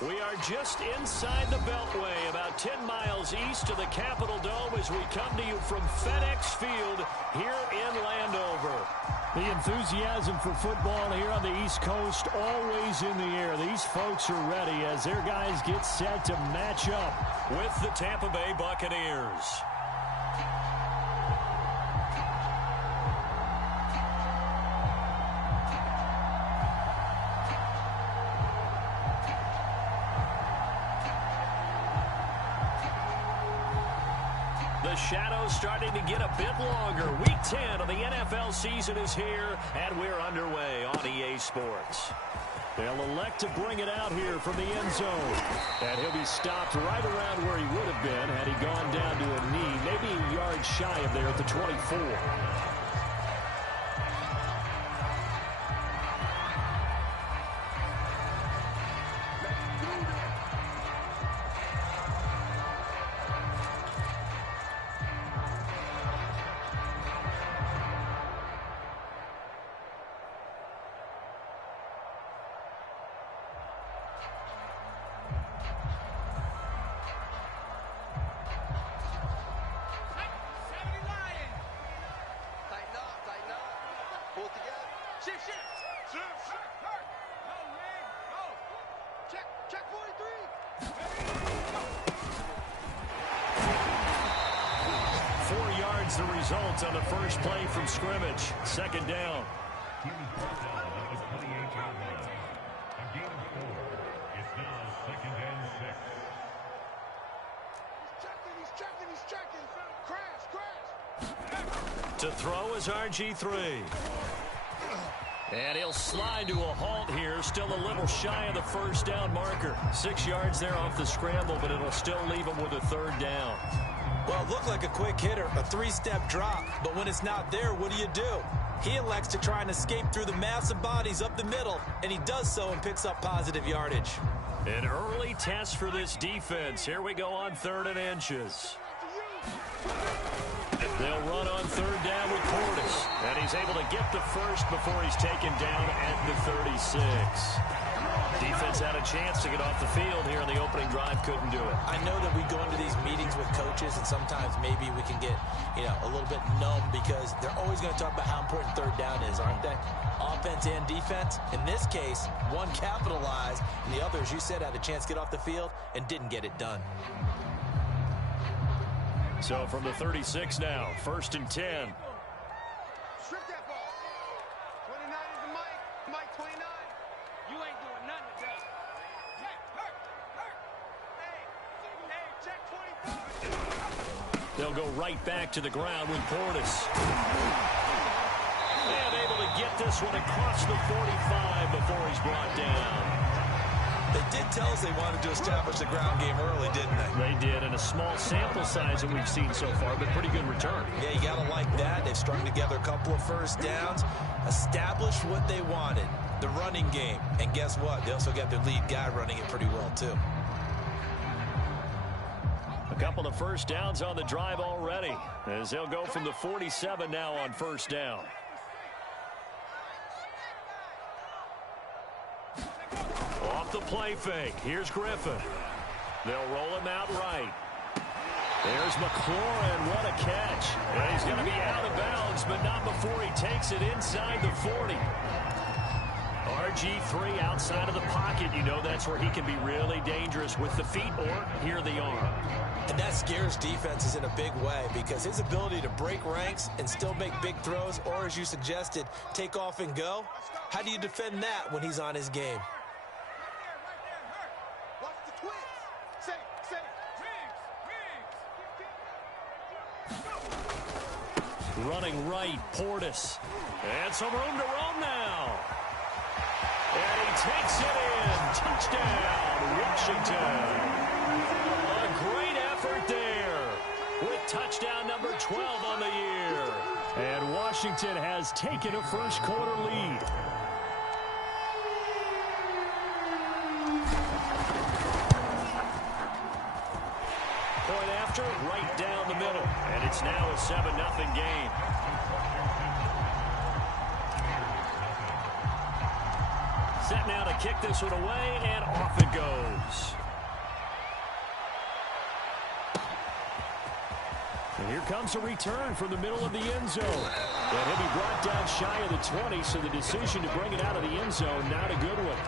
We are just inside the Beltway, about 10 miles east of the Capitol Dome as we come to you from FedEx Field here in Landover. The enthusiasm for football here on the East Coast always in the air. These folks are ready as their guys get set to match up with the Tampa Bay Buccaneers. The shadow's starting to get a bit longer. Week 10 of the NFL season is here, and we're underway on EA Sports. They'll elect to bring it out here from the end zone. And he'll be stopped right around where he would have been had he gone down to a knee, maybe a yard shy of there at the 24. The result on the first play from scrimmage. Second down. To throw is RG3. And he'll slide to a halt here. Still a little shy of the first down marker. 6 yards there off the scramble, but it'll still leave him with a third down. Well, it looked like a quick hitter, a three-step drop. But when it's not there, what do? He elects to try and escape through the massive bodies up the middle, and he does so and picks up positive yardage. An early test for this defense. Here we go on 3rd and inches. They'll run on 3rd down with Portis. And he's able to get the first before he's taken down at the 36. Defense had a chance to get off the field here on the opening drive, couldn't do it. I know that we go into these meetings with coaches, and sometimes maybe we can get, a little bit numb because they're always going to talk about how important 3rd down is, aren't they? Offense and defense. In this case, one capitalized, and the other, as you said, had a chance to get off the field and didn't get it done. So from the 36 now, 1st and 10. Strip that ball. 29 is the Mike. Mike 29. You ain't doing nothing to that. Hey, check 24. They'll go right back to the ground with Portis. And able to get this one across the 45 before he's brought down. They did tell us they wanted to establish the ground game early, didn't they? They did, and a small sample size that we've seen so far, but pretty good return. Yeah, you got to like that. They've strung together a couple of first downs, established what they wanted, the running game. And guess what? They also got their lead guy running it pretty well, too. A couple of first downs on the drive already, as they'll go from the 47 now on 1st down. Off the play fake. Here's Griffin. They'll roll him out right. There's McLaurin. What a catch. And he's going to be out of bounds, but not before he takes it inside the 40. RG3 outside of the pocket. That's where he can be really dangerous with the feet or here the arm. And that scares defenses in a big way because his ability to break ranks and still make big throws, or as you suggested, take off and go. How do you defend that when he's on his game? Running right, Portis. And some room to roam now. And he takes it in. Touchdown, Washington. A great effort there with touchdown number 12 on the year. And Washington has taken a first quarter lead. Point after, right down the middle. And it's now a 7-0 game. Set now to kick this one away, and off it goes. And here comes a return from the middle of the end zone. And he'll be brought down shy of the 20, so the decision to bring it out of the end zone, not a good one.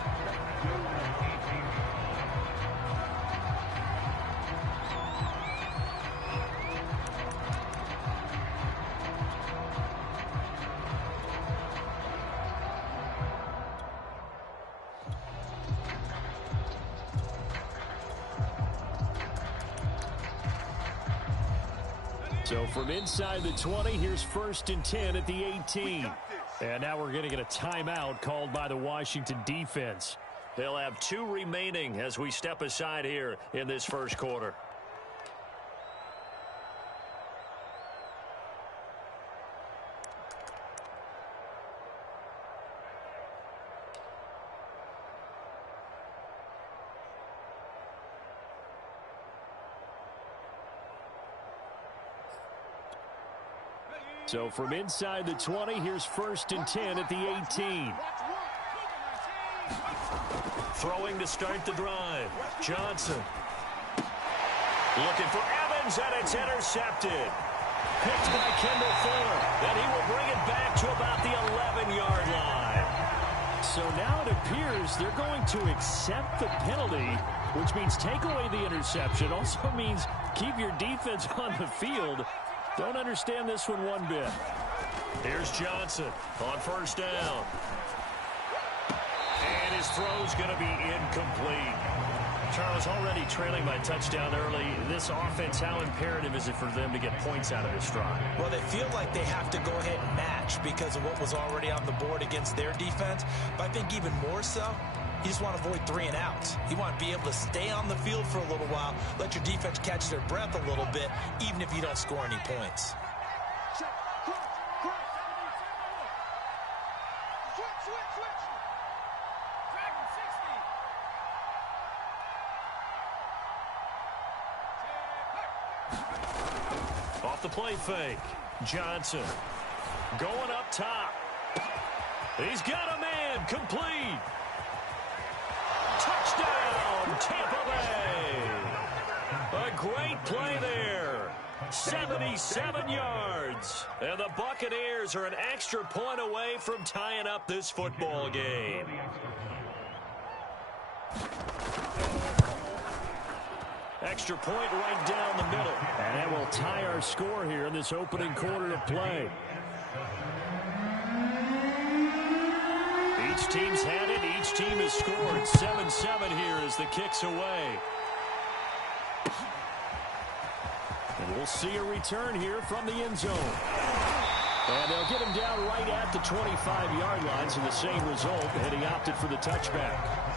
So from inside the 20, here's 1st and 10 at the 18. And now we're going to get a timeout called by the Washington defense. They'll have 2 remaining as we step aside here in this first quarter. So from inside the 20, here's 1st and 10 at the 18. Throwing to start the drive. Johnson. Looking for Evans, and it's intercepted. Picked by Kendall Fuller, and he will bring it back to about the 11-yard line. So now it appears they're going to accept the penalty, which means take away the interception. Also means keep your defense on the field. Don't understand this one bit. Here's Johnson on 1st down. And his throw's going to be incomplete. Charles, already trailing by touchdown early. This offense, how imperative is it for them to get points out of this drive? Well, they feel like they have to go ahead and match because of what was already on the board against their defense. But I think even more so, you just want to avoid 3 and outs. You want to be able to stay on the field for a little while, let your defense catch their breath a little bit, even if you don't score any points. Off the play fake. Johnson going up top. He's got a man. Complete. Touchdown, Tampa Bay. A great play there. 77 yards. And the Buccaneers are an extra point away from tying up this football game. Extra point right down the middle. And that will tie our score here in this opening quarter of play. Each team's had it. Each team has scored. 7-7 here as the kick's away. And we'll see a return here from the end zone. And they'll get him down right at the 25-yard line, so the same result, and he opted for the touchback.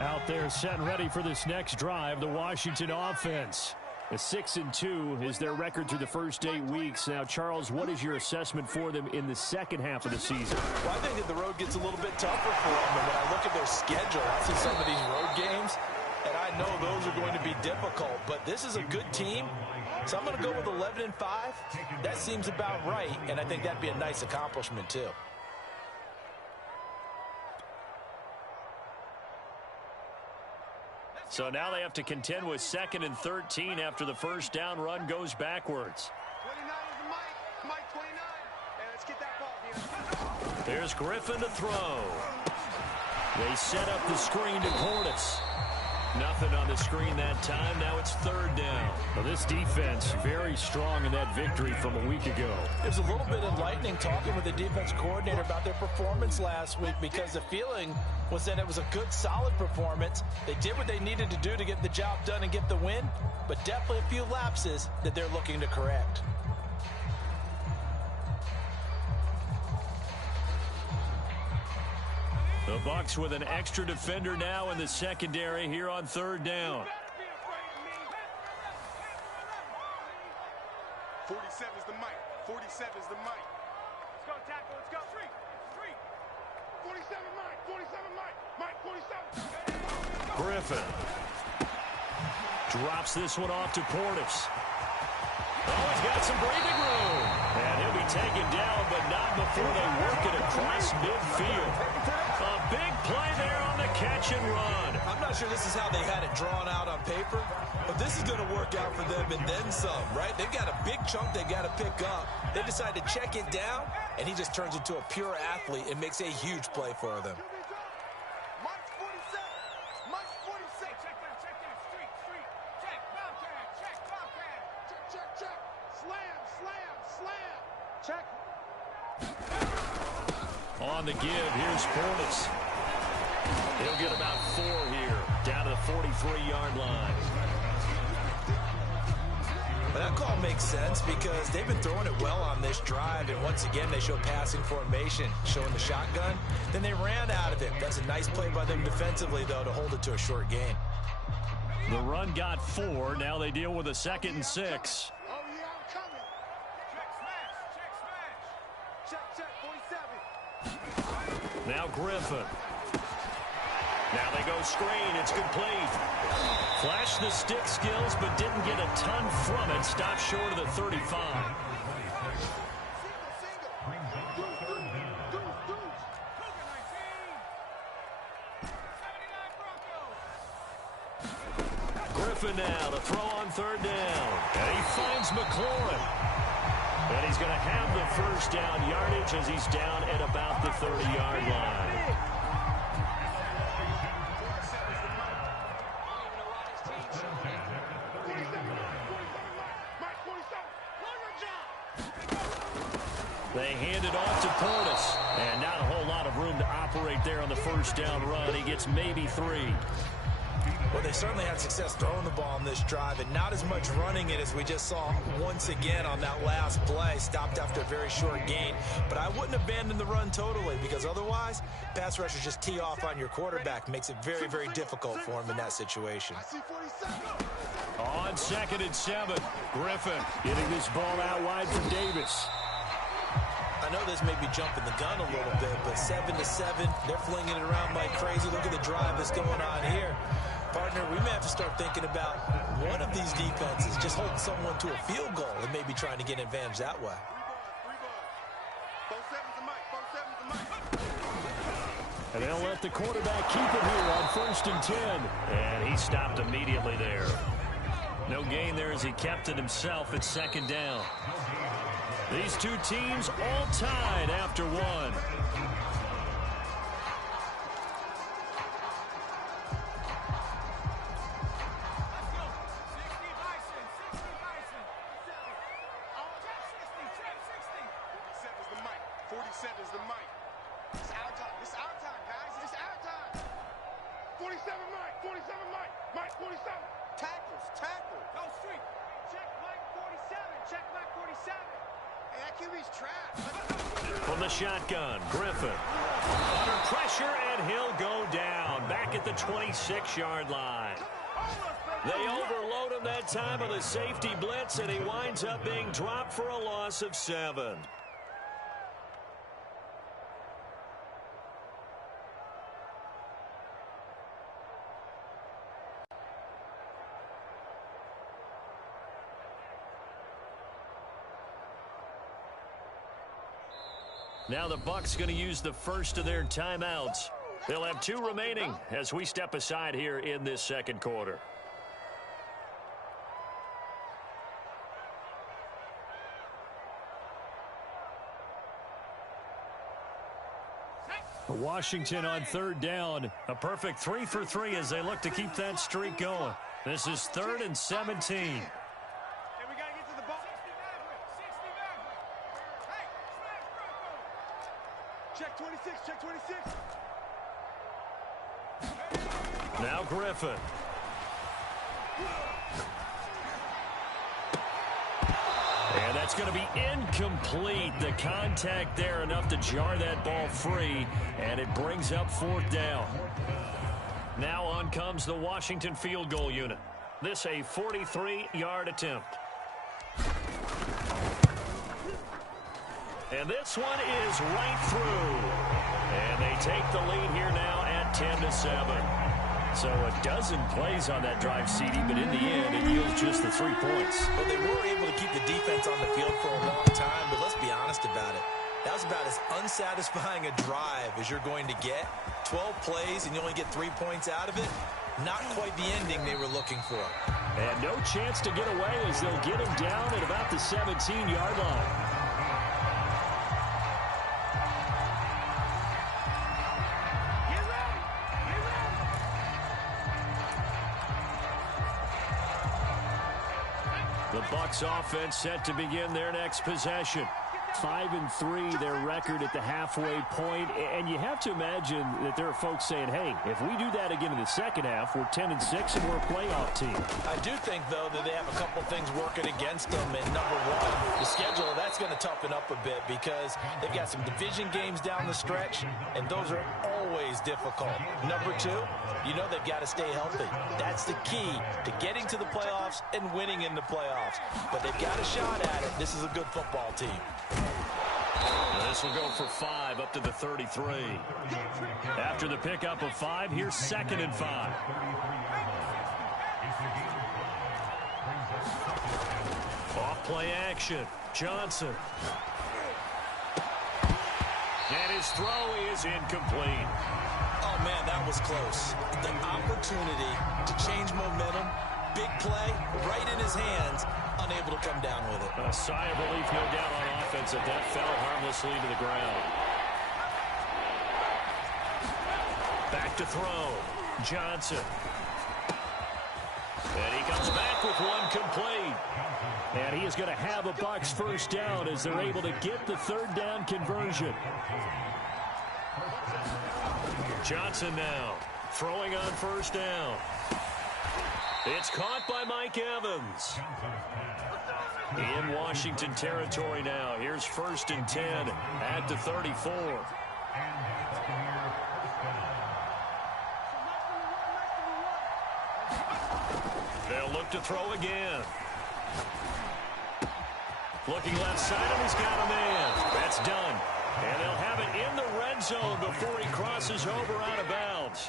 Out there set and ready for this next drive, the Washington offense. A 6-2 is their record through the first 8 weeks. Now, Charles, what is your assessment for them in the second half of the season? Well, I think that the road gets a little bit tougher for them. And when I look at their schedule, I see some of these road games, and I know those are going to be difficult. But this is a good team, so I'm going to go with 11-5. That seems about right, and I think that'd be a nice accomplishment, too. So now they have to contend with 2nd and 13 after the first down run goes backwards. 29 is the Mike 29. Hey, let's get that ball here. There's Griffin to throw. They set up the screen to Portis. Nothing on the screen that time. Now it's 3rd down. Well, this defense very strong in that victory from a week ago. There's a little bit enlightening talking with the defense coordinator about their performance last week because the feeling was that it was a good, solid performance. They did what they needed to do to get the job done and get the win, but definitely a few lapses that they're looking to correct. The Bucks with an extra defender now in the secondary here on 3rd down. 47's the mic. 47's the mic. Let's go, tackle. Let's go. Street. 47 mic. 47 mic. Mike 47. Griffin drops this one off to Portis. Oh, he's got some breathing room. And he'll be taken down, but not before they work it across midfield. A big play there on the catch and run. I'm not sure this is how they had it drawn out on paper, but this is going to work out for them and then some, right? They've got a big chunk they've got to pick up. They decide to check it down, and he just turns into a pure athlete and makes a huge play for them. Mike 47. Mike 46. Check that. Street. Check. Bobcat. Check. Slam. Check. On the give, here's Portis. He'll get about 4 here, down to the 43-yard line. But that call makes sense because they've been throwing it well on this drive, and once again they show passing formation, showing the shotgun. Then they ran out of it. That's a nice play by them defensively, though, to hold it to a short gain. The run got 4. Now they deal with a 2nd and 6. Oh, yeah, I'm coming. Check, 47. Now Griffin. Now they go screen. It's complete. Flashed the stick skills, but didn't get a ton from it. Stopped short of the 35. Griffin now to throw on 3rd down. And he finds McLaurin. And he's going to have the 1st down yardage as he's down at about the 30-yard line. They hand it off to Portis. And not a whole lot of room to operate there on the 1st down run. He gets maybe 3. Well, they certainly had success throwing the ball on this drive and not as much running it as we just saw once again on that last play. Stopped after a very short gain. But I wouldn't abandon the run totally because otherwise, pass rushers just tee off on your quarterback. Makes it very, very difficult for him in that situation. On 2nd and 7, Griffin getting this ball out wide for Davis. I know this may be jumping the gun a little bit, but 7-7, they're flinging it around like crazy. Look at the drive that's going on here. Partner, we may have to start thinking about one of these defenses just holding someone to a field goal and maybe trying to get an advantage that way. And they'll let the quarterback keep it here on 1st and 10. And he stopped immediately there. No gain there as he kept it himself at 2nd down. These two teams all tied after 1. From the shotgun, Griffin. Under pressure, and he'll go down. Back at the 26-yard line. They overload him that time on the safety blitz, and he winds up being dropped for a loss of 7. Now the Bucks going to use the first of their timeouts. They'll have 2 remaining as we step aside here in this 2nd quarter. Washington on 3rd down. A perfect 3 for 3 as they look to keep that streak going. This is 3rd and 17. Check 26. Now Griffin. And that's going to be incomplete. The contact there enough to jar that ball free, and it brings up 4th down. Now on comes the Washington field goal unit. This a 43-yard attempt. And this one is right through. And they take the lead here now at 10-7. So a dozen plays on that drive, CD, but in the end, it yields just the 3 points. Well, they were able to keep the defense on the field for a long time, but let's be honest about it. That was about as unsatisfying a drive as you're going to get. 12 plays, and you only get 3 points out of it. Not quite the ending they were looking for. And no chance to get away as they'll get him down at about the 17-yard line. The Bucks offense set to begin their next possession. 5-3 their record at the halfway point, and you have to imagine that there are folks saying, hey, if we do that again in the second half, we're 10-6 and we're a playoff team. I do think, though, that they have a couple things working against them, and number one, the schedule, that's going to toughen up a bit because they've got some division games down the stretch, and those are always difficult. Number two, you know they've got to stay healthy. That's the key to getting to the playoffs and winning in the playoffs. But they've got a shot at it. This is a good football team. This will go for 5 up to the 33. After the pickup of 5, here's 2nd and 5. Off play action. Johnson. And his throw is incomplete. Oh, man, that was close. The opportunity to change momentum, big play, right in his hands, unable to come down with it. A sigh of relief, no doubt, on offense that fell harmlessly to the ground. Back to throw. Johnson. And he comes back with one complete. And he is going to have a Bucks first down as they're able to get the 3rd down conversion. Johnson now throwing on 1st down. It's caught by Mike Evans. In Washington territory now. Here's 1st and 10 at the 34. They'll look to throw again. Looking left side, and he's got a man. That's done. And they'll have it in the red zone before he crosses over out of bounds.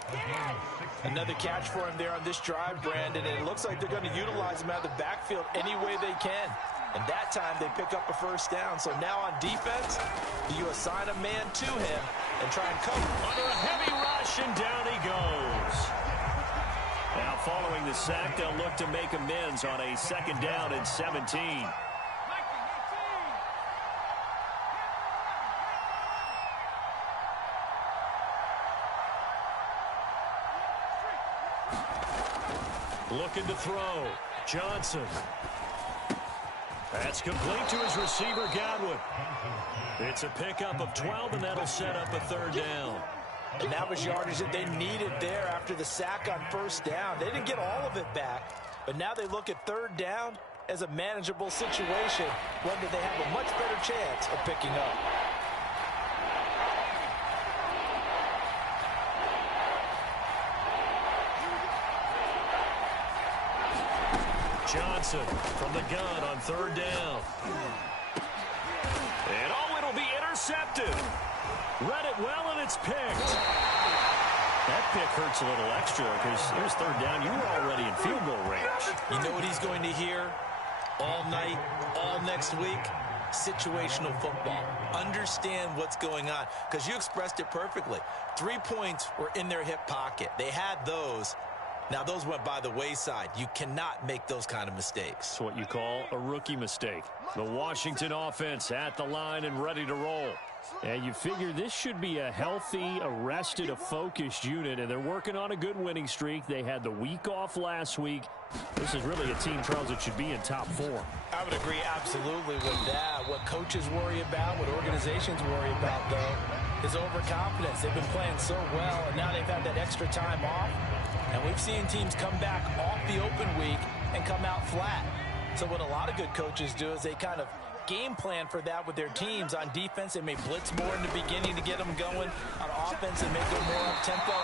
Another catch for him there on this drive, Brandon, and it looks like they're going to utilize him out of the backfield any way they can. And that time they pick up a first down. So now on defense, you assign a man to him and try and cover. Under a heavy rush, and down he goes. Now following the sack, they'll look to make amends on a 2nd down and 17. Looking to throw. Johnson. That's complete to his receiver, Godwin. It's a pickup of 12, and that'll set up a 3rd down. And that was yardage that they needed there after the sack on 1st down. They didn't get all of it back, but now they look at 3rd down as a manageable situation, one that they have a much better chance of picking up. Johnson from the gun on 3rd down. And it'll be intercepted. Read it well, and it's picked. That pick hurts a little extra because it was 3rd down. You were already in field goal range. You know what he's going to hear all night, all next week? Situational football. Understand what's going on, because you expressed it perfectly. 3 points were in their hip pocket. They had those. Now, those went by the wayside. You cannot make those kind of mistakes. It's what you call a rookie mistake. The Washington offense at the line and ready to roll. And you figure this should be a healthy, a rested, a focused unit, and they're working on a good winning streak. They had the week off last week. This is really a team, Charles, that should be in top 4. I would agree absolutely with that. What coaches worry about, what organizations worry about, though, is overconfidence. They've been playing so well, and now they've had that extra time off. And we've seen teams come back off the open week and come out flat. So what a lot of good coaches do is they kind of game plan for that with their teams. On defense, they may blitz more in the beginning to get them going. On offense, they may go more up-tempo.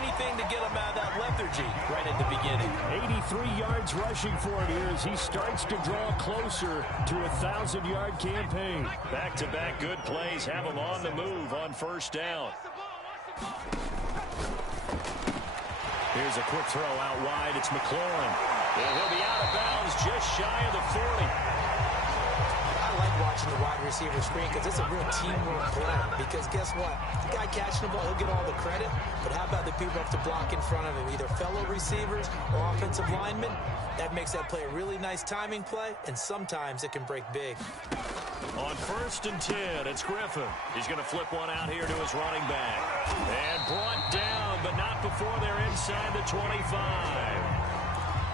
Anything to get them out of that lethargy right at the beginning. 83 yards rushing for him here as he starts to draw closer to a 1,000-yard campaign. Back-to-back good plays have him on the move on first down. Here's a quick throw out wide. It's McLaurin. And he'll be out of bounds just shy of the 40. I like watching the wide receiver screen because it's a real teamwork play. Because guess what? The guy catching the ball, he'll get all the credit. But how about the people up to block in front of him? Either fellow receivers or offensive linemen. That makes that play a really nice timing play. And sometimes it can break big. On 1st and 10, it's Griffin. He's going to flip one out here to his running back. And brought down, but not before they're inside the 25.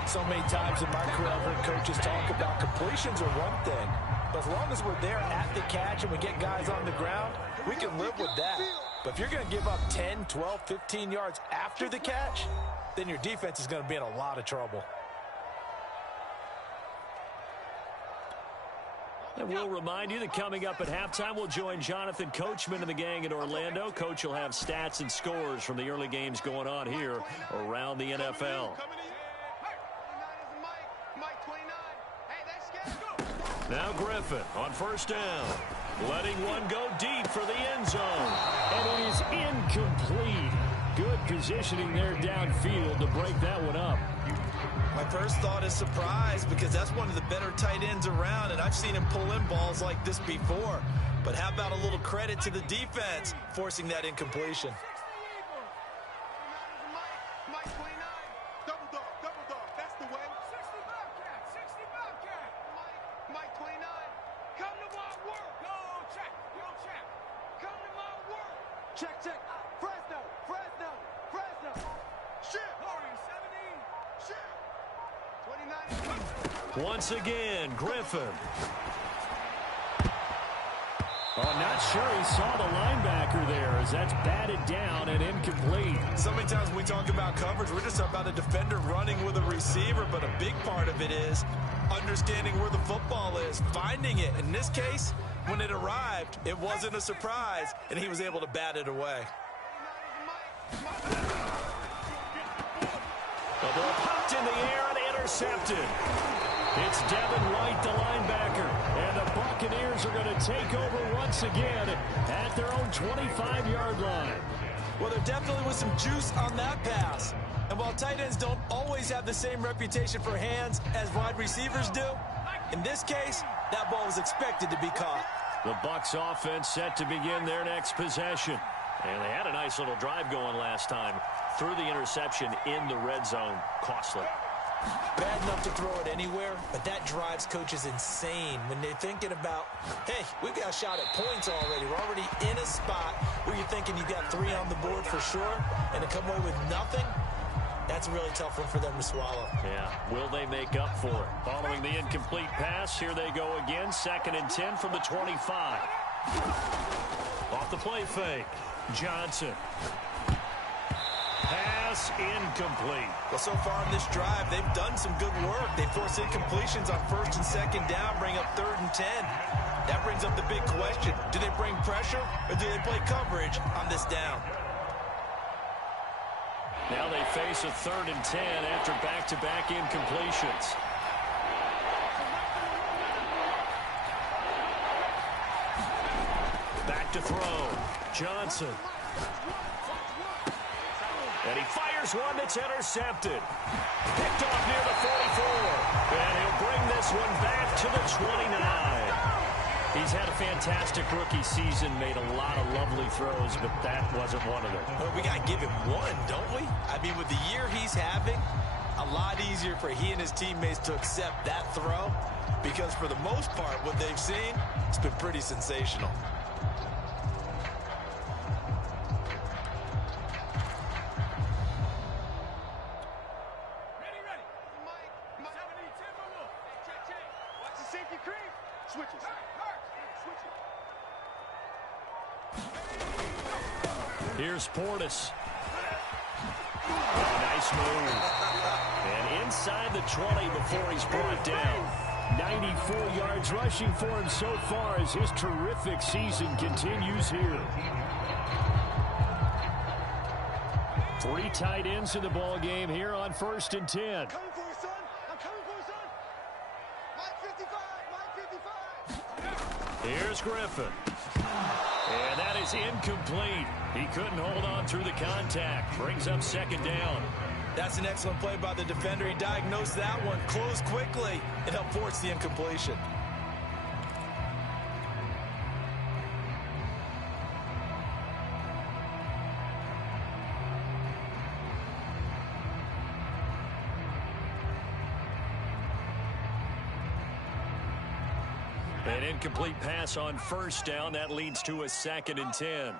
So many times in my career, I've heard coaches talk about completions are one thing. But as long as we're there at the catch and we get guys on the ground, we can live with that. But if you're going to give up 10, 12, 15 yards after the catch, then your defense is going to be in a lot of trouble. And we'll remind you that coming up at halftime, we'll join Jonathan Coachman and the gang in Orlando. Coach will have stats and scores from the early games going on here around the NFL. Now Griffin on first down. Letting one go deep for the end zone. And it is incomplete. Good positioning there downfield to break that one up. My first thought is surprise because that's one of the better tight ends around, and I've seen him pull in balls like this before. But how about a little credit to the defense forcing that incompletion? Once again, Griffin. Oh, not sure he saw the linebacker there as that's batted down and incomplete. So many times when we talk about coverage, we're just about a defender running with a receiver, but a big part of it is understanding where the football is, finding it. In this case, when it arrived, it wasn't a surprise, and he was able to bat it away. The ball popped in the air and intercepted. It's Devin White, the linebacker, and the Buccaneers are going to take over once again at their own 25-yard line. Well, there definitely was some juice on that pass. And while tight ends don't always have the same reputation for hands as wide receivers do, in this case, that ball was expected to be caught. The Bucks offense set to begin their next possession. And they had a nice little drive going last time. Threw the interception in the red zone. Costly. Bad enough to throw it anywhere, but that drives coaches insane when they're thinking about, hey, we've got a shot at points already. We're already in a spot where you're thinking you got 3 on the board for sure, and to come away with nothing, that's a really tough one for them to swallow. Yeah, will they make up for it? Following the incomplete pass, here they go again. 2nd and 10 from the 25. Off the play fake. Johnson. Pass incomplete. Well, so far in this drive, they've done some good work. They force incompletions on 1st and 2nd down, bring up 3rd and 10. That brings up the big question. Do they bring pressure or do they play coverage on this down? Now they face a 3rd and 10 after back-to-back incompletions. Back to throw. Johnson. And he fires one that's intercepted. Picked off near the 44. And he'll bring this one back to the 29. He's had a fantastic rookie season, made a lot of lovely throws, but that wasn't one of them. Well, we got to give him one, don't we? I mean, with the year he's having, a lot easier for he and his teammates to accept that throw because for the most part, what they've seen, it's been pretty sensational. Here's Portis. Oh, nice move. And inside the 20 before he's brought down. 94 yards rushing for him so far as his terrific season continues here. 3 tight ends in the ball game here on 1st and 10. I'm coming for you, son. I'm coming for you, son. Mike 55. Here's Griffin. And that is incomplete. He couldn't hold on through the contact. Brings up 2nd down. That's an excellent play by the defender. He diagnosed that one, closed quickly, and helped force the incompletion. An incomplete pass on 1st down. That leads to a 2nd and 10.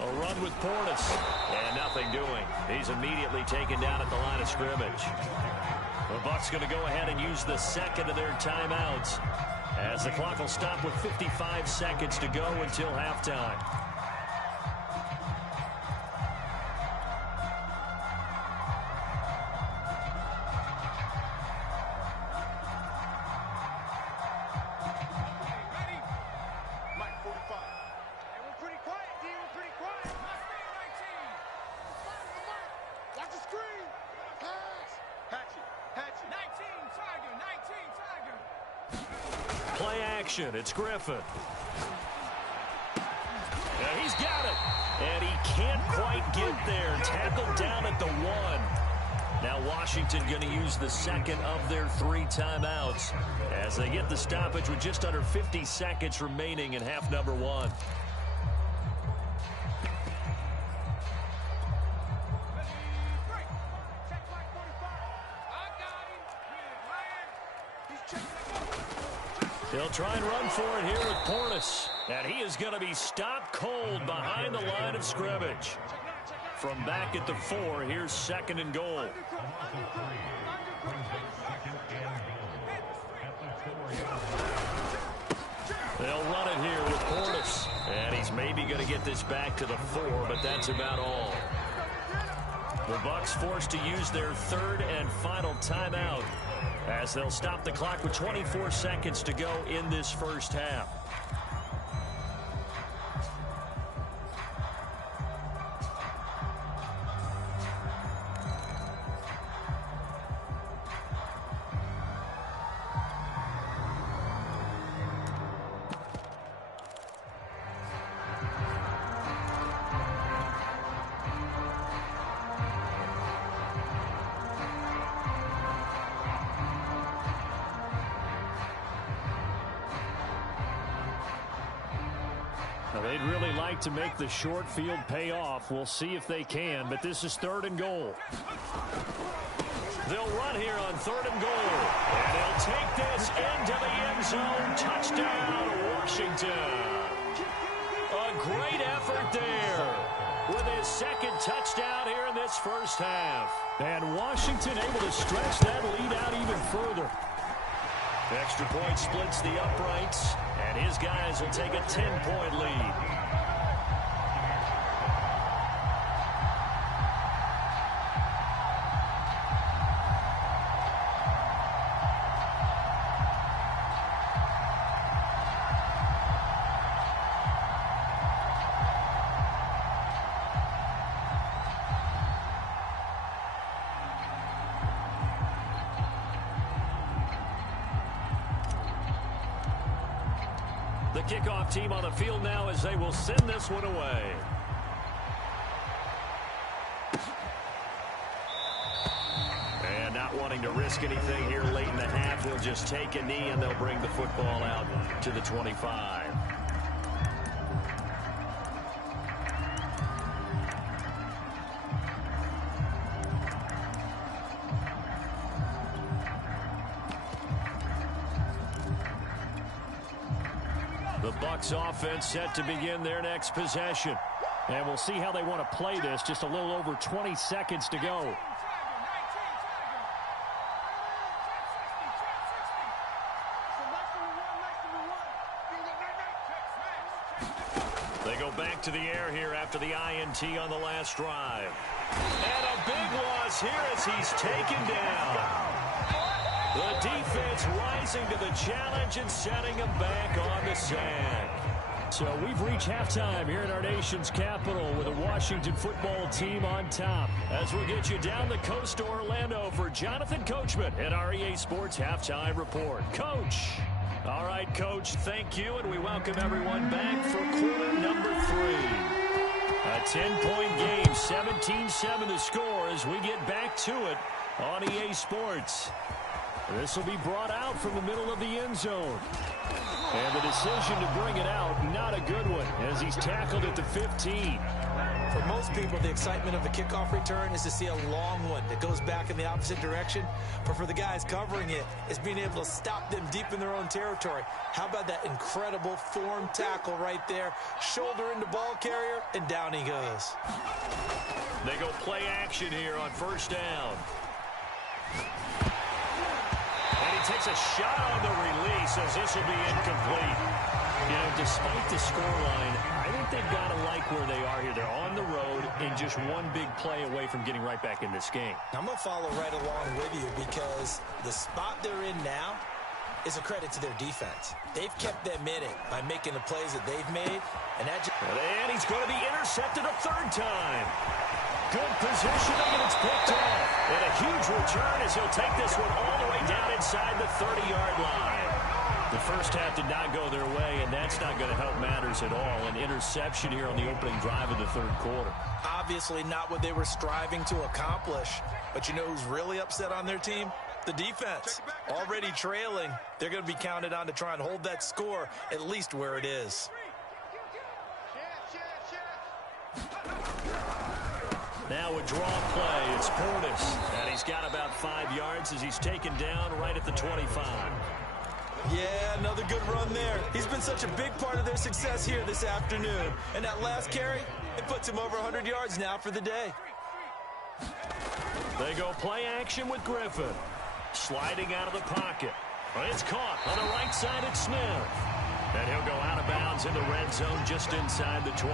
A run with Portis. And nothing doing. He's immediately taken down at the line of scrimmage. The Bucks going to go ahead and use the 2nd of their timeouts, as the clock will stop with 55 seconds to go until halftime. It's Griffin. And he's got it. And he can't quite get there. Tackled down at the 1. Now Washington going to use the 2nd of their 3 timeouts as they get the stoppage with just under 50 seconds remaining in half number 1. They'll try and run for it here with Portis. And he is going to be stopped cold behind the line of scrimmage. From back at the 4, here's 2nd and goal. They'll run it here with Portis. And he's maybe going to get this back to the 4, but that's about all. The Bucks forced to use their 3rd and final timeout, as they'll stop the clock with 24 seconds to go in this first half. They'd really like to make the short field pay off. We'll see if they can, but this is 3rd and goal. They'll run here on 3rd and goal. And they'll take this into the end zone. Touchdown, Washington. A great effort there with his 2nd touchdown here in this first half. And Washington able to stretch that lead out even further. Extra point splits the uprights, and his guys will take a 10-point lead. The kickoff team on the field now as they will send this one away. And not wanting to risk anything here late in the half, they'll just take a knee and they'll bring the football out to the 25. The Bucks offense set to begin their next possession. And we'll see how they want to play this. Just a little over 20 seconds to go. They go back to the air here after the INT on the last drive. And a big loss here as he's taken down. The defense rising to the challenge and setting them back on the sack. So we've reached halftime here in our nation's capital with the Washington football team on top. As we'll get you down the coast to Orlando for Jonathan Coachman at our EA Sports Halftime Report. Coach. All right, Coach, thank you, and we welcome everyone back for quarter number 3. A 10-point game, 17-7 the score as we get back to it on EA Sports. This will be brought out from the middle of the end zone. And the decision to bring it out, not a good one, as he's tackled at the 15. For most people, the excitement of a kickoff return is to see a long one that goes back in the opposite direction. But for the guys covering it, it's being able to stop them deep in their own territory. How about that incredible form tackle right there? Shoulder into ball carrier, and down he goes. They go play action here on first down. And he takes a shot on the release as this will be incomplete. You know, despite the scoreline, I think they've got to like where they are here. They're on the road and just one big play away from getting right back in this game. I'm going to follow right along with you because the spot they're in now is a credit to their defense. They've kept them in it by making the plays that they've made. And he's going to be intercepted a third time. Good positioning, and it's picked off. And a huge return as he'll take this one all the way down inside the 30-yard line. The first half did not go their way, and that's not going to help matters at all. An interception here on the opening drive of the third quarter. Obviously not what they were striving to accomplish. But you know who's really upset on their team? The defense. Already trailing. They're going to be counted on to try and hold that score at least where it is. Now a draw play. It's Portis. And he's got about 5 yards as he's taken down right at the 25. Yeah, another good run there. He's been such a big part of their success here this afternoon. And that last carry, it puts him over 100 yards now for the day. They go play action with Griffin. Sliding out of the pocket. Well, it's caught on the right side at Smith. And he'll go out of bounds in the red zone just inside the 20.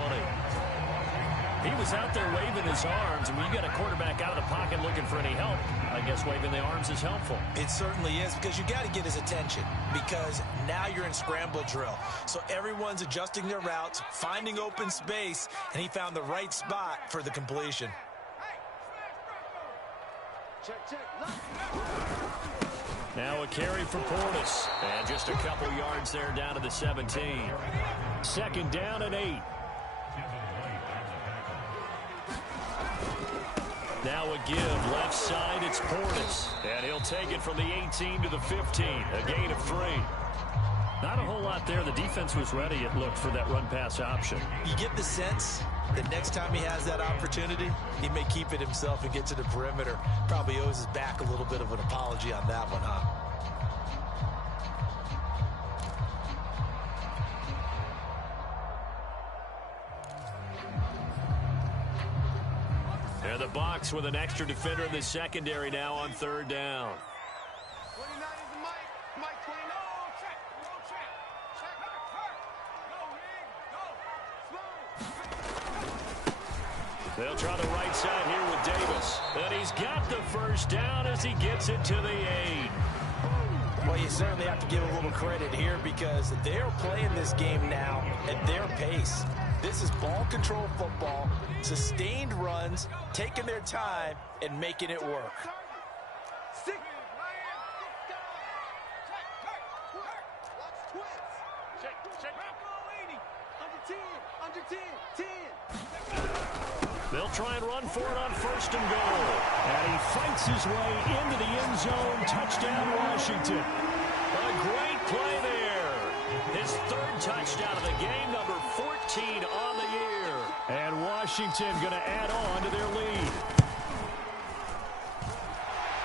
He was out there waving his arms, and when you got a quarterback out of the pocket looking for any help, I guess waving the arms is helpful. It certainly is, because you got to get his attention, because now you're in scramble drill. So everyone's adjusting their routes, finding open space, and he found the right spot for the completion. Now a carry for Portis, and just a couple yards there down to the 17. Second down and 8. Now a give, left side, it's Portis. And he'll take it from the 18 to the 15, a gain of 3. Not a whole lot there. The defense was ready, it looked, for that run-pass option. You get the sense that next time he has that opportunity, he may keep it himself and get to the perimeter. Probably owes his back a little bit of an apology on that one, huh? And the Bucks with an extra defender in the secondary now on third down. 29 is the Mike. Mike 29. They'll try the right side here with Davis. And he's got the first down as he gets it to the 8. Well, you certainly have to give a little credit here because they're playing this game now at their pace. This is ball control football, sustained runs, taking their time, and making it work. They'll try and run for it on first and goal. And he fights his way into the end zone. Touchdown, Washington. A great play there. His third touchdown of the game, number 14 on the year. And Washington going to add on to their lead.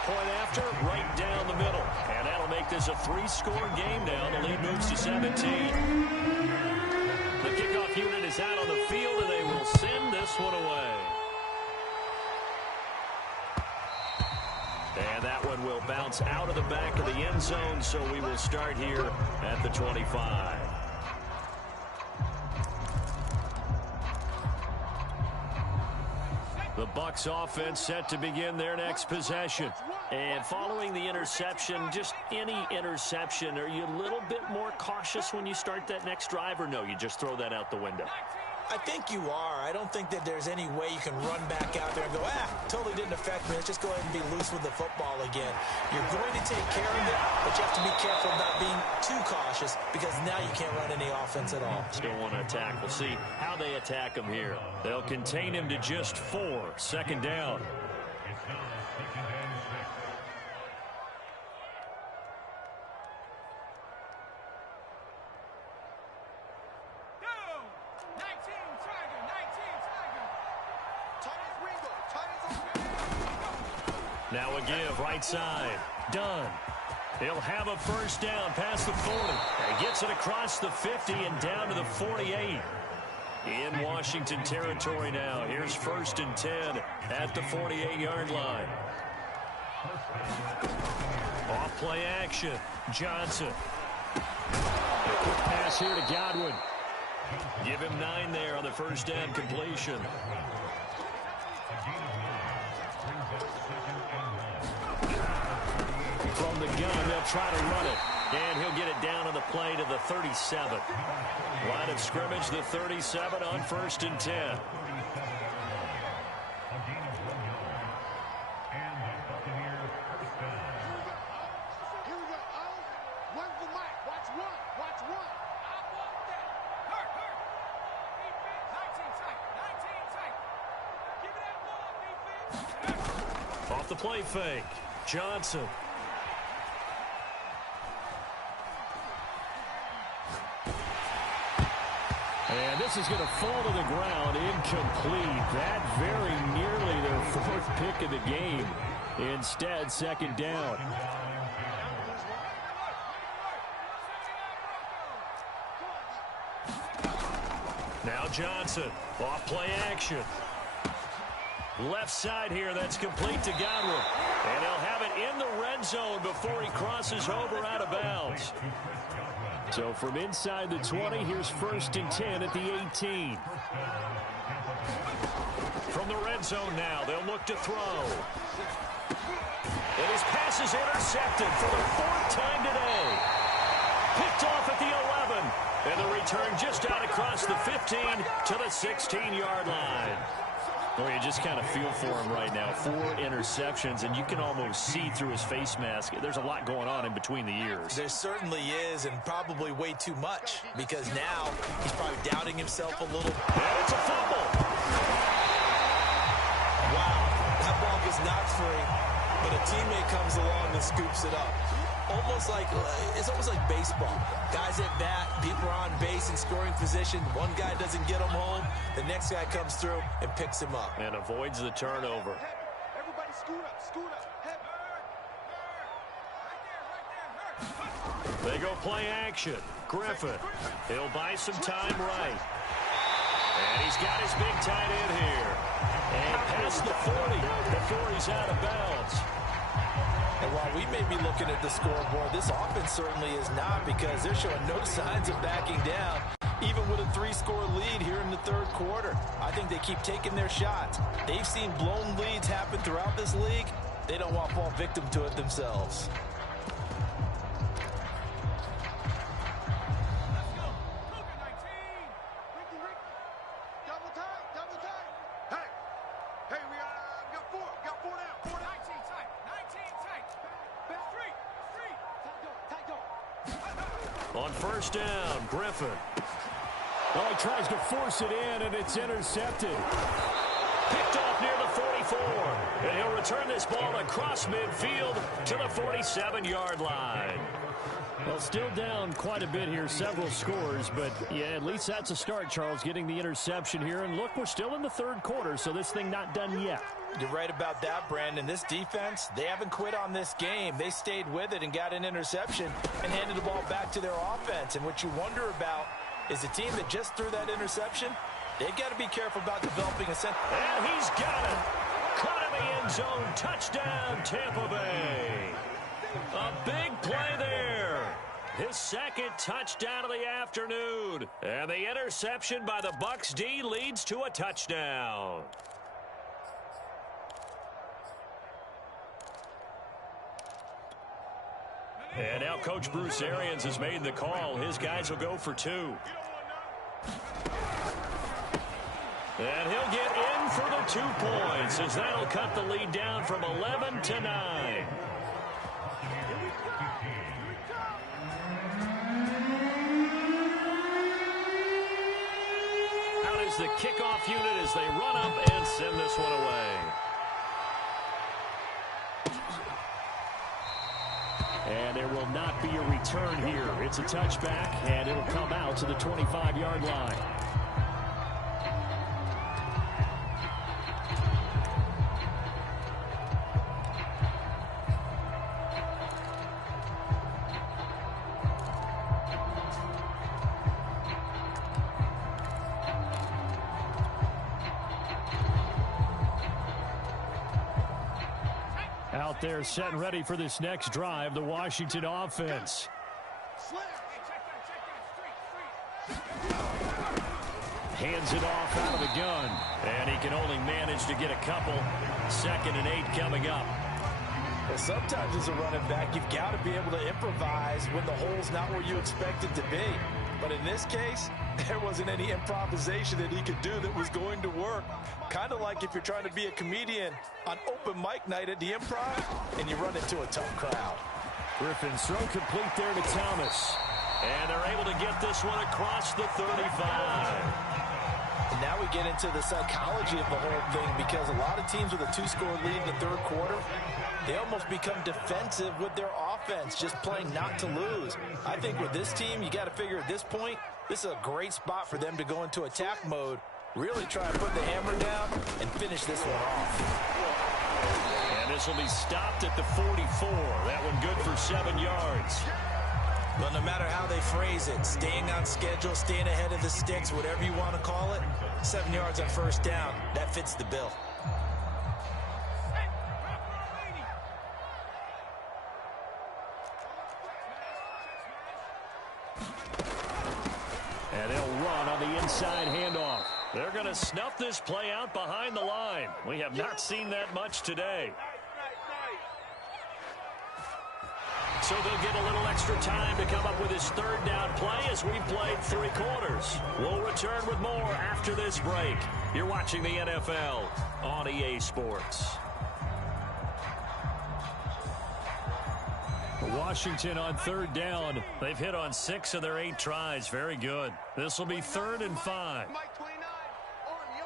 Point after, right down the middle. And that'll make this a 3-score game now. The lead moves to 17. The kickoff unit is out on the field, and they will send this one away. And that one will bounce out of the back of the end zone, so we will start here at the 25. The The Bucks offense set to begin their next possession. And following the interception, just any interception, are you a little bit more cautious when you start that next drive, or no, you just throw that out the window? I think you are. I don't think that there's any way you can run back out there and go, totally didn't affect me. Let's just go ahead and be loose with the football again. You're going to take care of it, but you have to be careful not being too cautious because now you can't run any offense at all. Still want to attack. We'll see how they attack him here. They'll contain him to just 4. Second down. Now a give, right side. Done. He'll have a first down past the 40. And he gets it across the 50 and down to the 48. In Washington territory now. Here's 1st and 10 at the 48-yard line. Off play action. Johnson. A quick pass here to Godwin. Give him 9 there on the first down completion. From the gun, they'll try to run it. And he'll get it down on the play to the 37. Line of scrimmage, the 37 on 1st and 10. Off the play fake. Johnson. And this is going to fall to the ground, incomplete. That very nearly their 4th pick of the game. Instead, 2nd down. Now Johnson, off play action. Left side here, that's complete to Godwin. And he'll have it in the red zone before he crosses over out of bounds. So from inside the 20, here's 1st and 10 at the 18. From the red zone now, they'll look to throw. And his pass is intercepted for the 4th time today. Picked off at the 11. And the return just out across the 15 to the 16-yard line. Well, you just kind of feel for him right now. 4 interceptions, and you can almost see through his face mask. There's a lot going on in between the ears. There certainly is, and probably way too much, because now he's probably doubting himself a little. And it's a fumble. Wow, that ball gets knocked free, but a teammate comes along and scoops it up. It's almost like baseball. Guys at bat, people are on base in scoring position. One guy doesn't get him home. The next guy comes through and picks him up. And avoids the turnover. Everybody scoot up, scoot up. They go play action. Griffin. He'll buy some time right. And he's got his big tight end here. And past the 40 before he's out of bounds. And while we may be looking at the scoreboard, this offense certainly is not, because they're showing no signs of backing down, even with a 3-score lead here in the 3rd quarter. I think they keep taking their shots. They've seen blown leads happen throughout this league. They don't want to fall victim to it themselves. On 1st down, Griffin. Well, he tries to force it in, and it's intercepted. Picked off near the 44. And he'll return this ball across midfield to the 47-yard line. Well, still down quite a bit here, several scores, but yeah, at least that's a start, Charles, getting the interception here. And look, we're still in the 3rd quarter, so this thing not done yet. You're right about that, Brandon. This defense, they haven't quit on this game. They stayed with it and got an interception and handed the ball back to their offense. And what you wonder about is a team that just threw that interception, they've got to be careful about developing a center. And he's got it. Caught in the end zone. Touchdown, Tampa Bay. A big play there. His 2nd touchdown of the afternoon. And the interception by the Bucks D leads to a touchdown. And now Coach Bruce Arians has made the call. His guys will go for 2. And he'll get in for the 2 points, as that'll cut the lead down from 11 to 9. Out is the kickoff unit as they run up and send this one away. And there will not be a return here. It's a touchback, and it'll come out to the 25-yard line. Out there set and ready for this next drive, the Washington offense. Hands it off out of the gun, and he can only manage to get a couple. 2nd and 8 coming up. Well, sometimes as a running back, you've got to be able to improvise when the hole's not where you expect it to be. But in this case, there wasn't any improvisation that he could do that was going to work. Kind of like if you're trying to be a comedian on open mic night at the Improv and you run into a tough crowd. Griffin's throw complete there to Thomas. And they're able to get this one across the 35. And now we get into the psychology of the whole thing, because a lot of teams with a 2-score lead in the 3rd quarter, they almost become defensive with their offense, just playing not to lose. I think with this team, you got to figure at this point, this is a great spot for them to go into attack mode, really try and put the hammer down and finish this one off. And this will be stopped at the 44. That one good for 7 yards. Well, no matter how they phrase it, staying on schedule, staying ahead of the sticks, whatever you want to call it, 7 yards on 1st down, that fits the bill. And they'll run on the inside handoff. They're going to snuff this play out behind the line. We have not seen that much today. So they'll get a little extra time to come up with his 3rd down play as we've played 3 quarters. We'll return with more after this break. You're watching the NFL on EA Sports. Washington on 3rd down. They've hit on 6 of their 8 tries. Very good. This will be 3rd and 5. Mike 29. Army.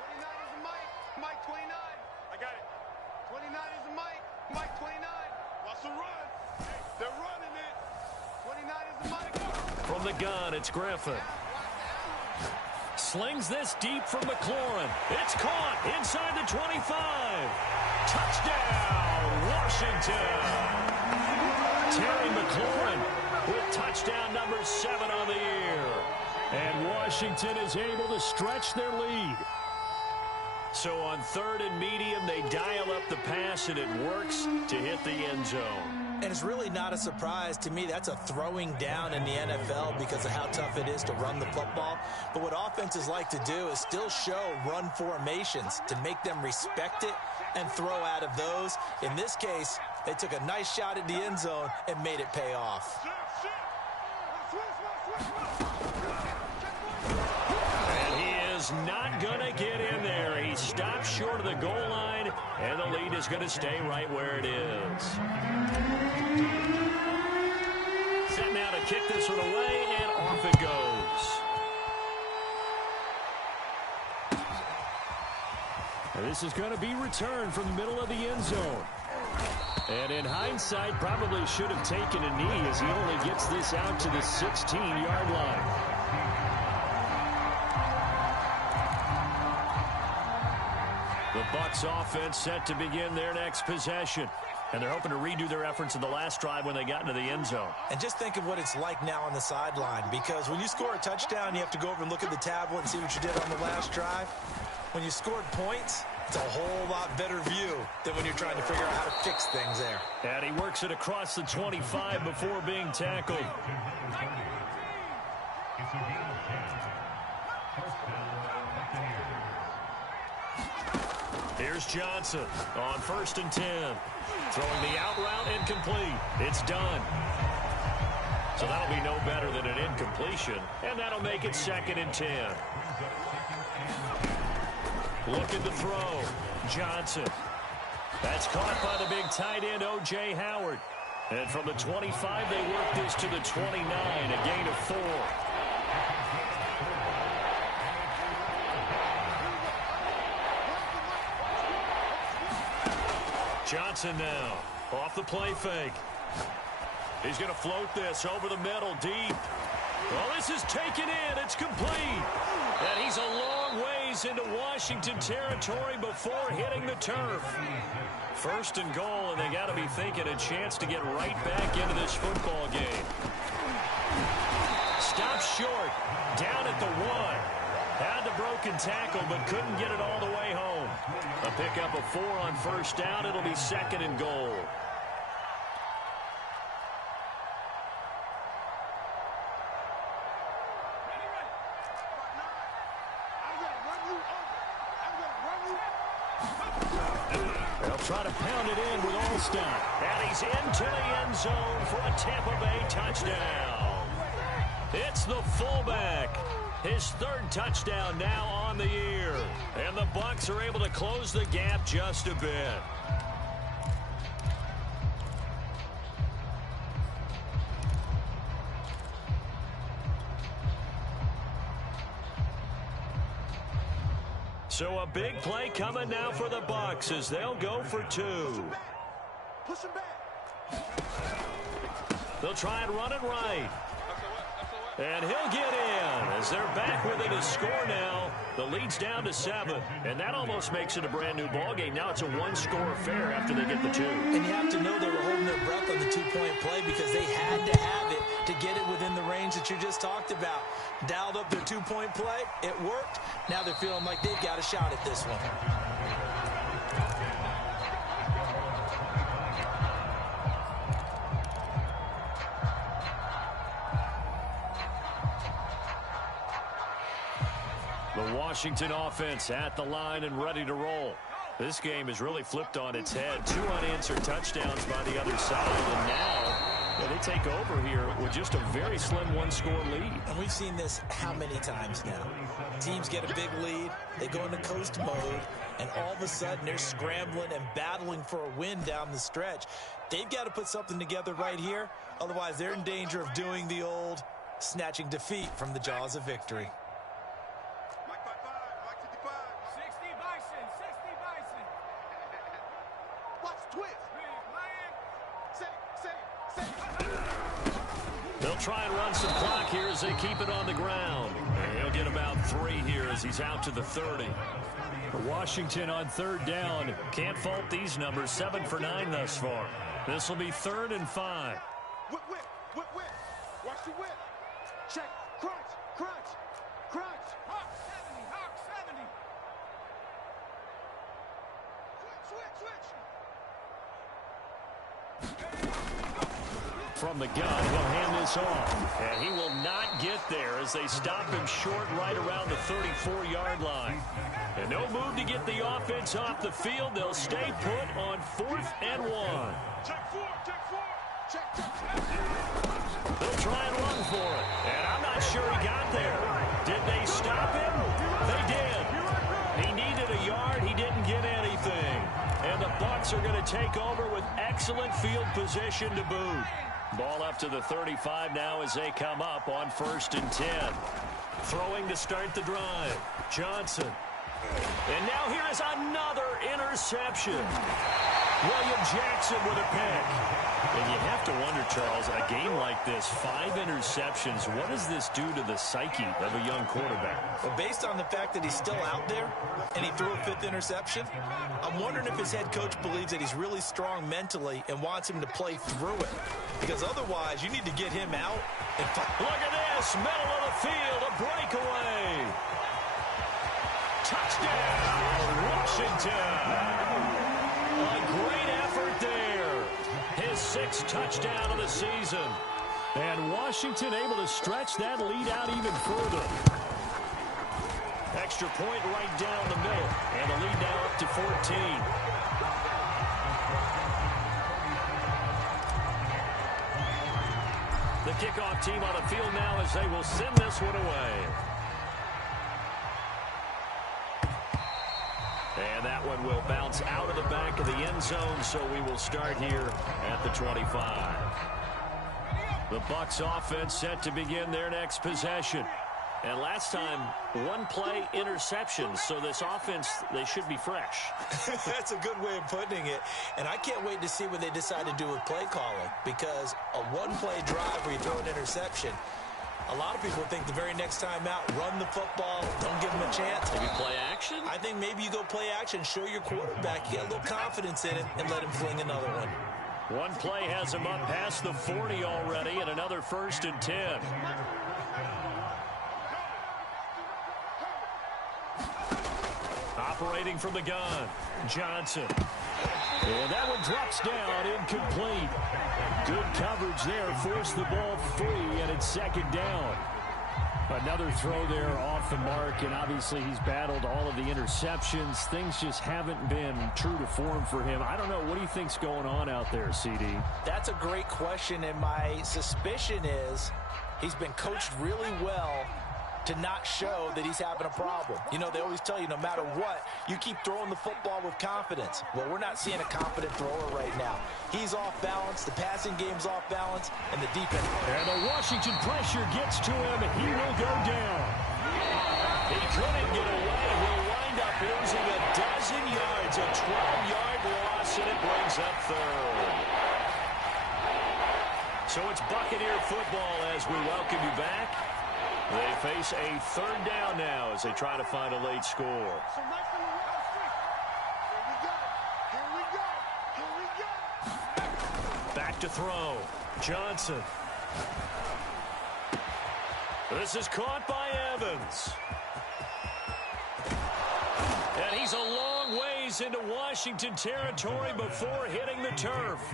29 is the Mike. Mike 29. I got it. 29 is the Mike. Mike 29. Watch the run. They're running it. 29 is the Mike. From the gun, it's Griffin. Slings this deep from McLaurin. It's caught inside the 25. Touchdown, Washington. Terry McLaurin with touchdown number 7 on the year. And Washington is able to stretch their lead. So on 3rd and medium, they dial up the pass, and it works to hit the end zone. And it's really not a surprise to me. That's a throwing down in the NFL because of how tough it is to run the football. But what offenses like to do is still show run formations to make them respect it and throw out of those. In this case, they took a nice shot at the end zone and made it pay off. And he is not going to get in there. He stopped short of the goal line, and the lead is going to stay right where it is. Set now to kick this one away, and off it goes. And this is going to be returned from the middle of the end zone. And in hindsight, probably should have taken a knee as he only gets this out to the 16-yard line. The Bucks offense set to begin their next possession. And they're hoping to redo their efforts in the last drive when they got into the end zone. And just think of what it's like now on the sideline, because when you score a touchdown, you have to go over and look at the tablet and see what you did on the last drive. When you scored points, it's a whole lot better view than when you're trying to figure out how to fix things there. And he works it across the 25 before being tackled. Here's Johnson on 1st and 10. Throwing the out route, incomplete. It's done. So that'll be no better than an incompletion, and that'll make it 2nd and 10. Looking to throw. Johnson. That's caught by the big tight end, O.J. Howard. And from the 25, they work this to the 29, a gain of 4. Johnson now, off the play fake. He's going to float this over the middle, deep. Well, this is taken in. It's complete. And he's a long ways into Washington territory before hitting the turf. 1st and goal, and they got to be thinking a chance to get right back into this football game. Stopped short, down at the 1. Had the broken tackle, but couldn't get it all the way home. A pickup of 4 on 1st down. It'll be 2nd and goal. They'll try to pound it in with Alston. And he's into the end zone for a Tampa Bay touchdown. It's the fullback. His 3rd touchdown now on the year. And the Bucks are able to close the gap just a bit. So a big play coming now for the Bucks as they'll go for 2. Push him back. They'll try and run it right. And he'll get in as they're back within a score now. The lead's down to 7. And that almost makes it a brand new ball game. Now it's a 1-score affair after they get the 2. And you have to know they were holding their breath on the 2-point play because they had to have it to get it within the range that you just talked about. Dialed up their 2-point play. It worked. Now they're feeling like they've got a shot at this one. The Washington offense at the line and ready to roll. This game is really flipped on its head. 2 unanswered touchdowns by the other side. And now they take over here with just a very slim 1-score lead. And we've seen this how many times now? Teams get a big lead, they go into coast mode, and all of a sudden they're scrambling and battling for a win down the stretch. They've got to put something together right here. Otherwise, they're in danger of doing the old snatching defeat from the jaws of victory. They'll try and run some clock here as they keep it on the ground. And he'll get about 3 here as he's out to the 30. Washington on 3rd down. Can't fault these numbers. 7 for 9 thus far. This will be 3rd and 5. Whip. Watch the whip. Check. Crunch. Hawk 70. Switch. From the gun, he'll hand this off. And he will not get there as they stop him short right around the 34-yard line. And no move to get the offense off the field. They'll stay put on 4th and 1. Check 4. Check. They'll try and run for it. And I'm not sure he got there. Did they stop him? They did. He needed a yard. He didn't get anything. And the Bucks are going to take over with excellent field position to boot. Ball up to the 35 now as they come up on 1st and 10. Throwing to start the drive. Johnson. And now here is another interception. William Jackson with a pick. And you have to wonder, Charles, a game like this, 5 interceptions, what does this do to the psyche of a young quarterback? Well, based on the fact that he's still out there and he threw a 5th interception, I'm wondering if his head coach believes that he's really strong mentally and wants him to play through it. Because otherwise, you need to get him out. And look at this, middle of the field, a breakaway. Touchdown, Washington. A great effort there. His 6th touchdown of the season. And Washington able to stretch that lead out even further. Extra point right down the middle. And the lead now up to 14. The kickoff team on the field now as they will send this one away. And that one will bounce out of the back of the end zone, so we will start here at the 25. The Bucks offense set to begin their next possession. And last time, one play interception, so this offense, they should be fresh. That's a good way of putting it. And I can't wait to see what they decide to do with play calling, because a one-play drive where you throw an interception, a lot of people think the very next time out, run the football, don't give them a chance. Maybe play action? I think maybe you go play action, show your quarterback, you get a little confidence in it, and let him fling another one. One play has him up past the 40 already, and another 1st and 10. Operating from the gun, Johnson. And that one drops down, incomplete. Good coverage there, forced the ball free, and it's 2nd down. Another throw there off the mark, and obviously he's battled all of the interceptions. Things just haven't been true to form for him. I don't know, what do you think's going on out there, CD? That's a great question, and my suspicion is he's been coached really well to not show that he's having a problem. You know, they always tell you no matter what, you keep throwing the football with confidence. Well, we're not seeing a confident thrower right now. He's off balance, the passing game's off balance, and the defense. And the Washington pressure gets to him. He will go down. He couldn't get away. He'll wind up losing a dozen yards, a 12-yard loss, and it brings up 3rd. So it's Buccaneer football as we welcome you back. They face a 3rd down now as they try to find a late score. So nice on the wide street. Here we go. Here we go. Here we go. Back to throw. Johnson. This is caught by Evans. And he's a long ways into Washington territory before hitting the turf.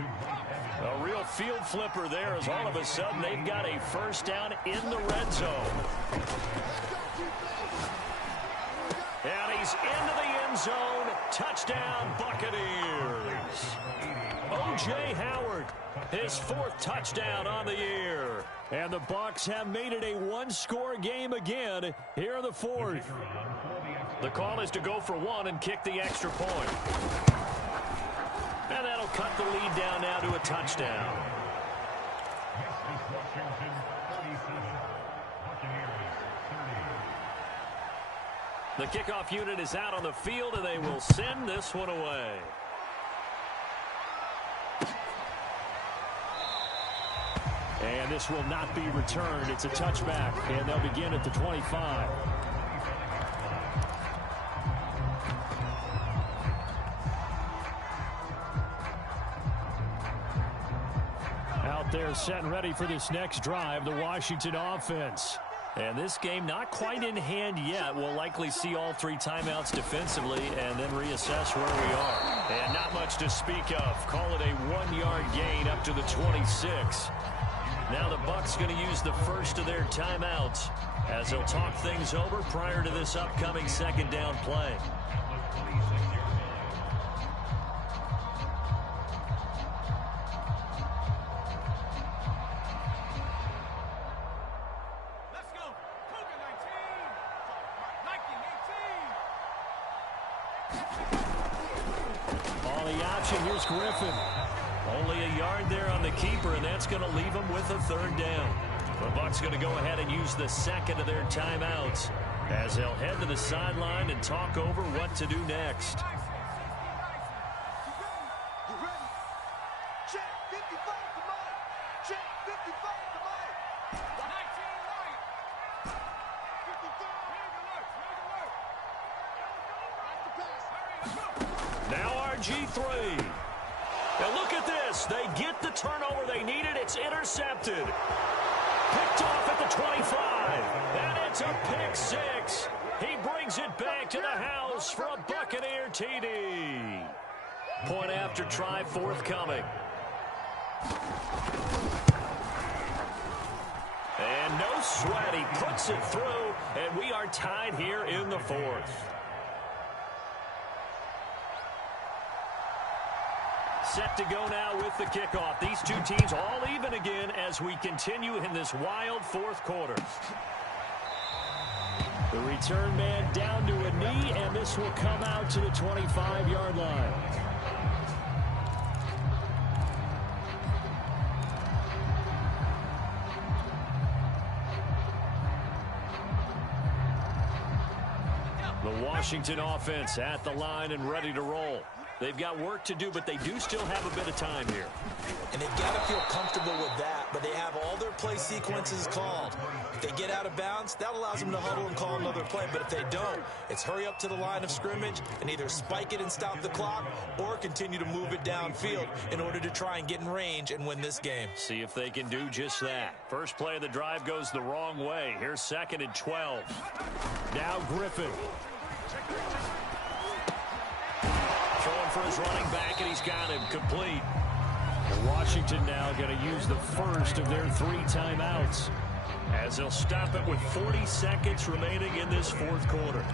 A real field flipper there as all of a sudden they've got a 1st down in the red zone. And he's into the end zone. Touchdown, Buccaneers. O.J. Howard, his 4th touchdown on the year. And the Bucks have made it a one-score game again here in the 4th. The call is to go for 1 and kick the extra point. And that'll cut the lead down now to a touchdown. The kickoff unit is out on the field, and they will send this one away. And this will not be returned. It's a touchback, and they'll begin at the 25. Out there set and ready for this next drive, the Washington offense. And this game not quite in hand yet. We'll likely see all 3 timeouts defensively and then reassess where we are. And not much to speak of. Call it a 1-yard gain up to the 26. Now the Bucks going to use the first of their timeouts as they'll talk things over prior to this upcoming 2nd down play. Here's Griffin. Only a yard there on the keeper, and that's going to leave him with a 3rd down. The Bucks going to go ahead and use the 2nd of their timeouts as they'll head to the sideline and talk over what to do next. Now RG3. Now look at this. They get the turnover they needed. It's intercepted. Picked off at the 25. And it's a pick 6. He brings it back to the house for a Buccaneer TD. Point after try forthcoming. And no sweat. He puts it through, and we are tied here in the fourth. Set to go now with the kickoff. These two teams all even again as we continue in this wild fourth quarter. The return man down to a knee, and this will come out to the 25-yard line. The Washington offense at the line and ready to roll. They've got work to do, but they do still have a bit of time here. And they've got to feel comfortable with that, but they have all their play sequences called. If they get out of bounds, that allows them to huddle and call another play. But if they don't, it's hurry up to the line of scrimmage and either spike it and stop the clock or continue to move it downfield in order to try and get in range and win this game. See if they can do just that. First play of the drive goes the wrong way. Here's 2nd and 12. Now Griffin. Throwing for his running back, and he's got him complete. And Washington now going to use the first of their 3 timeouts as they'll stop it with 40 seconds remaining in this fourth quarter.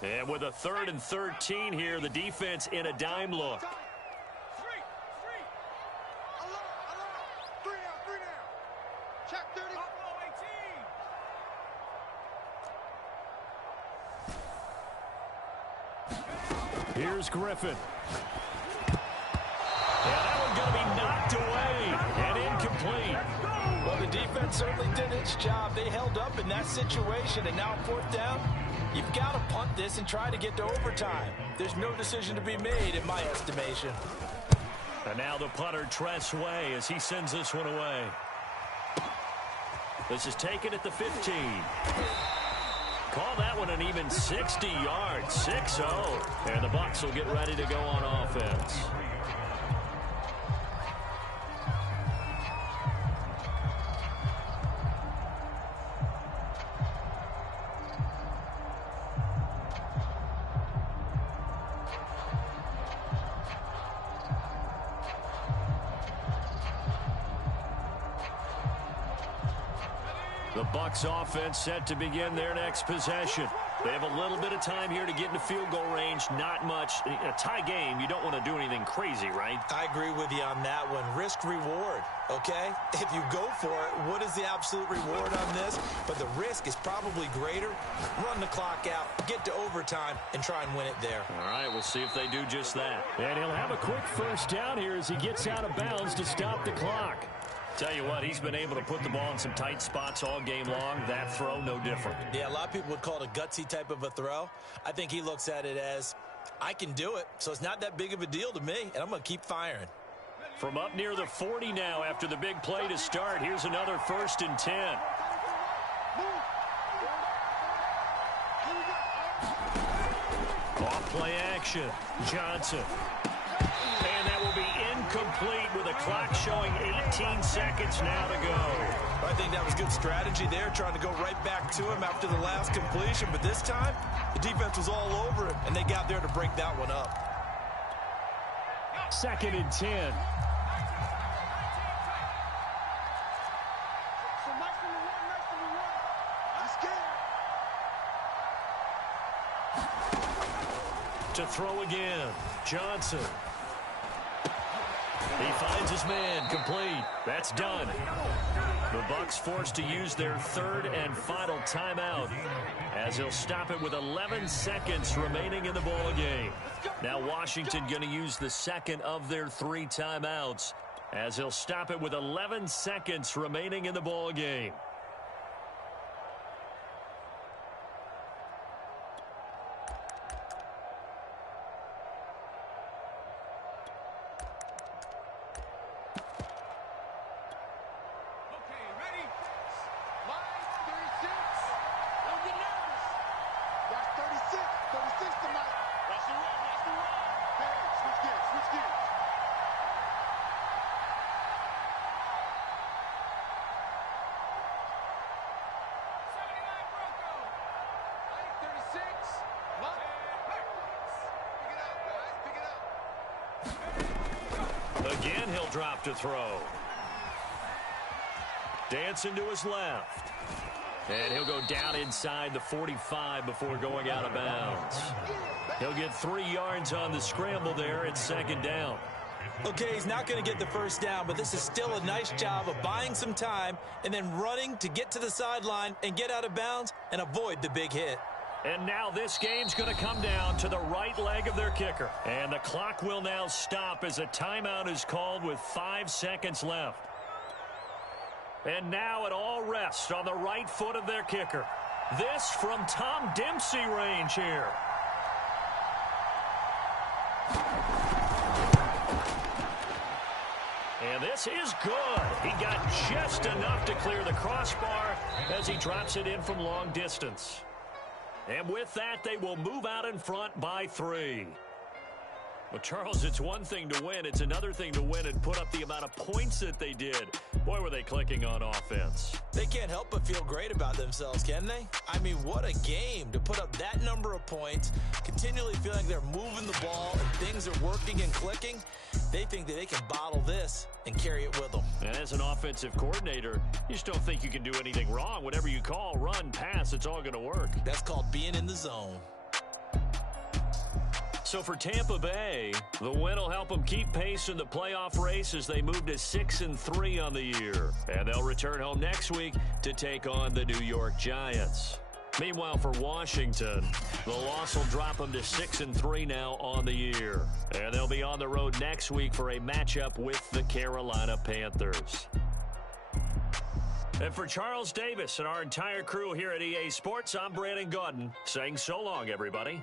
And with a 3rd and 13 here, the defense in a dime look. Three. Alert. 3 down. Check 30. Buffalo 18. Here's Griffin. Yeah, that one's going to be knocked away and incomplete. Well, the defense certainly did its job. They held up in that situation, and now 4th down. You've got to punt this and try to get to overtime. There's no decision to be made, in my estimation. And now the punter, Tress Way, as he sends this one away. This is taken at the 15. Call that one an even 60 yards, 6-0. And the Bucks will get ready to go on offense. The Bucks offense set to begin their next possession. They have a little bit of time here to get into field goal range. Not much. A tie game, you don't want to do anything crazy, right? I agree with you on that one. Risk reward, okay? If you go for it, what is the absolute reward on this? But the risk is probably greater. Run the clock out, get to overtime, and try and win it there. All right, we'll see if they do just that. And he'll have a quick first down here as he gets out of bounds to stop the clock. Tell you what, he's been able to put the ball in some tight spots all game long. That throw, no different. Yeah, a lot of people would call it a gutsy type of a throw. I think he looks at it as, I can do it, so it's not that big of a deal to me, and I'm going to keep firing. From up near the 40 now after the big play to start, here's another 1st and 10. Off play action, Johnson. And that will be incomplete with a clock showing 18 seconds now to go. I think that was good strategy there, trying to go right back to him after the last completion. But this time, the defense was all over him, and they got there to break that one up. 2nd and 10. To throw again, Johnson. He finds his man, complete. That's done. The Bucks forced to use their 3rd and final timeout as he'll stop it with 11 seconds remaining in the ball game. Now Washington going to use the 2nd of their 3 timeouts as he'll stop it with 11 seconds remaining in the ball game. Again, he'll drop to throw. Dancing to his left. And he'll go down inside the 45 before going out of bounds. He'll get 3 yards on the scramble there. It's second down. Okay, he's not going to get the first down, but this is still a nice job of buying some time and then running to get to the sideline and get out of bounds and avoid the big hit. And now this game's going to come down to the right leg of their kicker. And the clock will now stop as a timeout is called with 5 seconds left. And now it all rests on the right foot of their kicker. This from Tom Dempsey range here. And this is good. He got just enough to clear the crossbar as he drops it in from long distance. And with that, they will move out in front by 3. Well, Charles, it's one thing to win. It's another thing to win and put up the amount of points that they did. Boy, were they clicking on offense. They can't help but feel great about themselves, can they? I mean, what a game to put up that number of points, continually feeling they're moving the ball and things are working and clicking. They think that they can bottle this and carry it with them. And as an offensive coordinator, you just don't think you can do anything wrong. Whatever you call, run, pass, it's all going to work. That's called being in the zone. So for Tampa Bay, the win will help them keep pace in the playoff race as they move to 6-3 on the year. And they'll return home next week to take on the New York Giants. Meanwhile, for Washington, the loss will drop them to 6-3 now on the year. And they'll be on the road next week for a matchup with the Carolina Panthers. And for Charles Davis and our entire crew here at EA Sports, I'm Brandon Gaudin saying so long, everybody.